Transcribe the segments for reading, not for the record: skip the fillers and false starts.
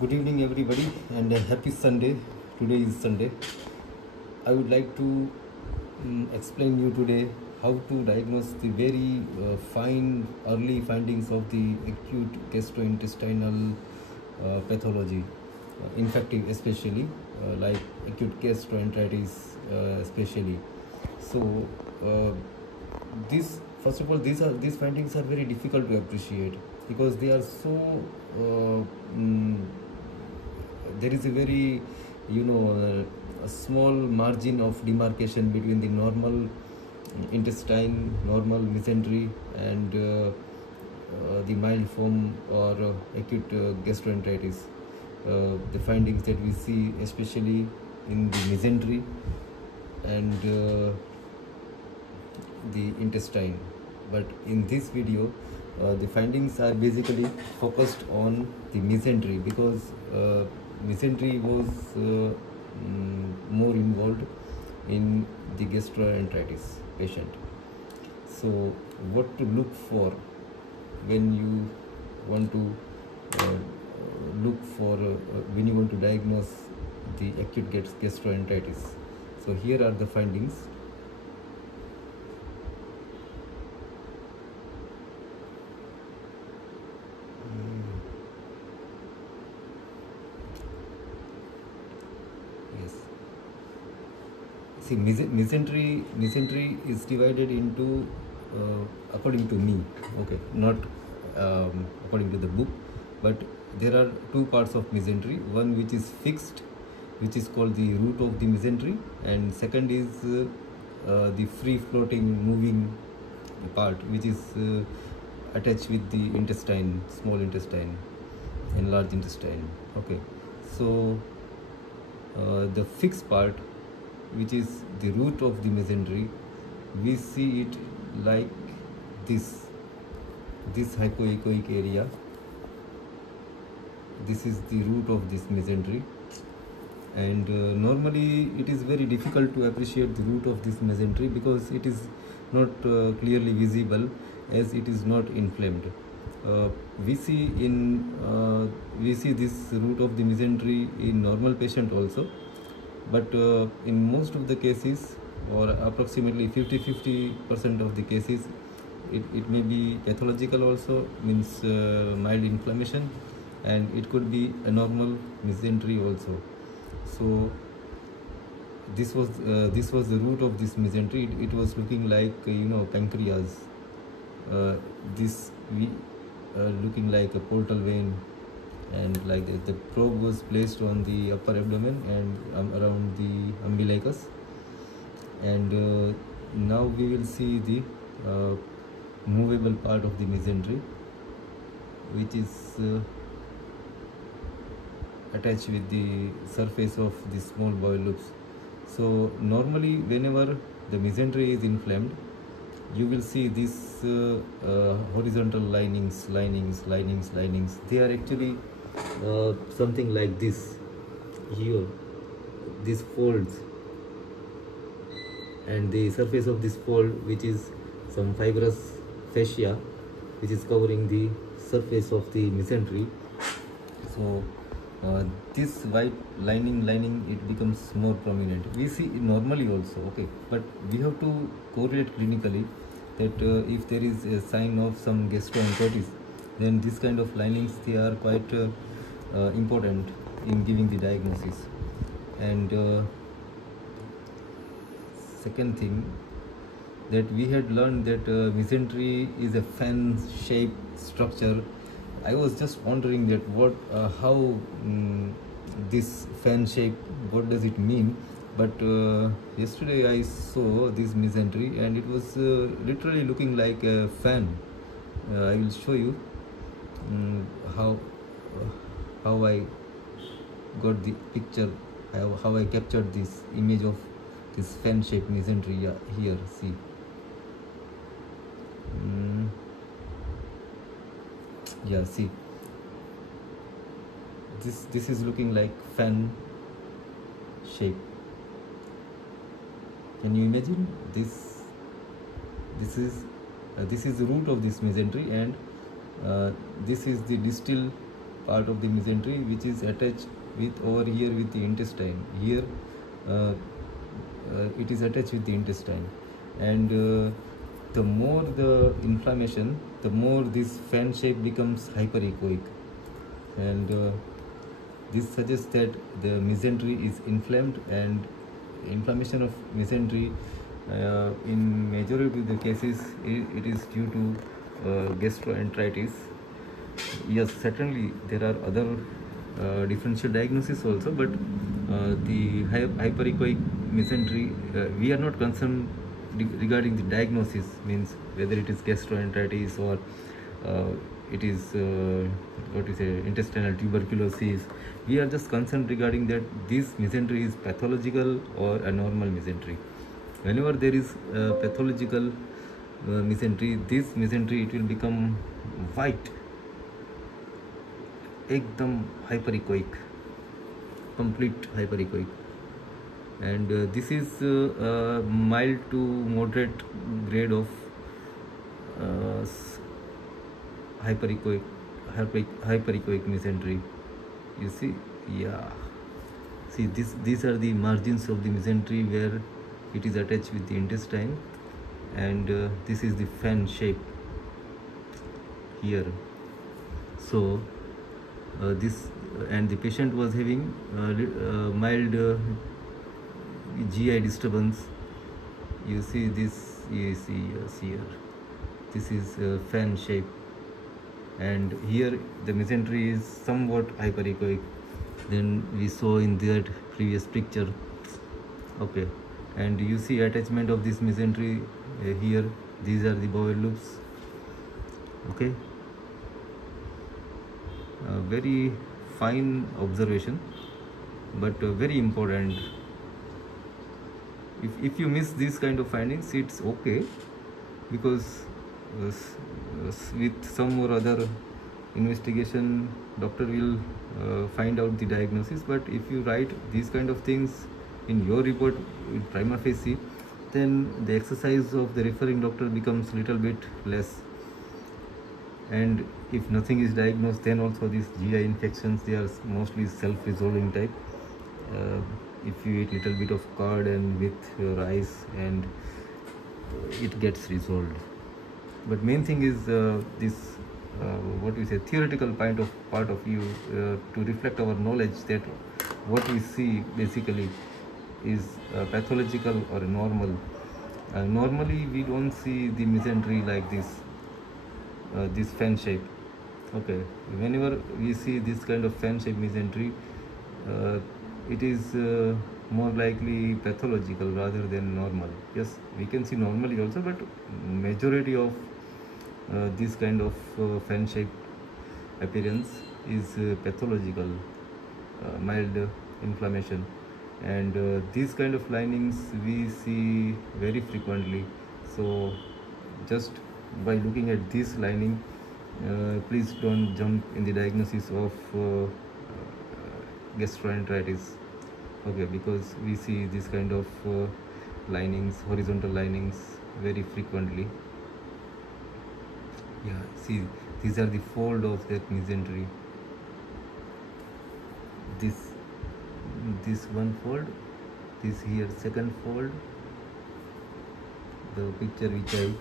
Good evening, everybody, and a happy Sunday. Today is Sunday. I would like to explain you today how to diagnose the very fine early findings of the acute gastrointestinal pathology, infective especially, like acute gastroenteritis especially. So, uh, this first of all, these findings are very difficult to appreciate because they are so. There is a very a small margin of demarcation between the normal intestine, normal mesentery, and the mild form or acute gastroenteritis. The findings that we see especially in the mesentery and the intestine. But in this video, the findings are basically focused on the mesentery because mesentery was more involved in the gastroenteritis patient. So what to look for when you want to when you want to diagnose the acute gastroenteritis. So here are the findings. Yes. See, mesentery is divided into, according to me, okay, not according to the book, but there are two parts of mesentery. One which is fixed, which is called the root of the mesentery, and second is the free floating moving part, which is attached with the intestine, small intestine and large intestine. Okay, so the fixed part, which is the root of the mesentery, we see it like this hypoechoic area. This is the root of this mesentery, and normally it is very difficult to appreciate the root of this mesentery because it is not clearly visible as it is not inflamed. We see this root of the mesentery in normal patient also, but in most of the cases, or approximately 50% of the cases, it may be pathological also, means mild inflammation, and it could be a normal mesentery also. So this was the root of this mesentery. It was looking like pancreas. This we looking like a portal vein, and like the probe was placed on the upper abdomen and around the umbilicus, and now we will see the movable part of the mesentery, which is attached with the surface of the small bowel loops. So normally whenever the mesentery is inflamed, you will see these horizontal linings. They are actually something like this here, these folds, and the surface of this fold, which is some fibrous fascia, which is covering the surface of the mesentery. So this white lining it becomes more prominent. We see it normally also, okay, but we have to correlate clinically that if there is a sign of some gastroenteritis, then this kind of linings, they are quite important in giving the diagnosis. And second thing, that we had learned that mesentery is a fan-shaped structure. I was just wondering that how this fan shape, what does it mean? But yesterday I saw this mesentery and it was literally looking like a fan. I will show you how I got the picture, how I captured this image of this fan shaped mesentery. Here, see. Yeah, see, this is looking like fan shape. Can you imagine this? This is the root of this mesentery, and this is the distal part of the mesentery which is attached with over here with the intestine. Here it is attached with the intestine, and the more the inflammation, the more this fan shape becomes hyperechoic, and this suggests that the mesentery is inflamed, and inflammation of mesentery in majority of the cases it is due to gastroenteritis. Yes, certainly there are other differential diagnosis also, but the hyperechoic mesentery, we are not concerned regarding the diagnosis, means whether it is gastroenteritis or it is what is intestinal tuberculosis. We are just concerned regarding that this mesentery is pathological or a normal mesentery. Whenever there is pathological mesentery, this mesentery it will become white, ekdam hyperechoic, complete hyperechoic, and this is mild to moderate grade of hyperechoic mesentery. You see, yeah, see this, these are the margins of the mesentery where it is attached with the intestine, and this is the fan shape here. So this and the patient was having mild GI disturbance. You see this, you see here, this is fan shape, and here the mesentery is somewhat hyperechoic than we saw in that previous picture. Okay, and you see attachment of this mesentery here. These are the bowel loops. Okay, very fine observation, but very important. If you miss these kind of findings, it's okay, because with some or other investigation doctor will find out the diagnosis. But if you write these kind of things in your report in prima facie, then the exercise of the referring doctor becomes little bit less. And if nothing is diagnosed, then also these GI infections, they are mostly self-resolving type. If you eat little bit of curd and with rice, and it gets resolved. But main thing is this what we say, theoretical part of you to reflect our knowledge that what we see basically is pathological or normal. Normally we don't see the mesentery like this fan shape. Okay, whenever we see this kind of fan shape mesentery, it is more likely pathological rather than normal. Yes, we can see normally also, but majority of this kind of fan shape appearance is pathological, mild inflammation, and these kind of linings we see very frequently. So just by looking at this lining, please don't jump in the diagnosis of gastroenteritis. Okay, because we see this kind of linings, horizontal linings, very frequently. Yeah, see, these are the fold of that mesentery. This one fold, this here second fold, the picture which I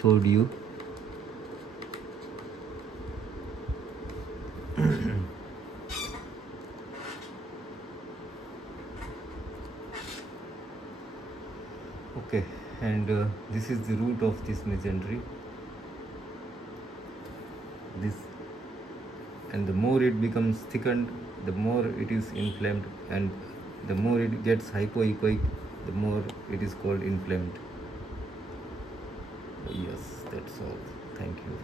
showed you. Okay, and this is the root of this mesentery. This, and the more it becomes thickened, the more it is inflamed, and the more it gets hypoechoic, the more it is called inflamed. Yes, that's all. Thank you.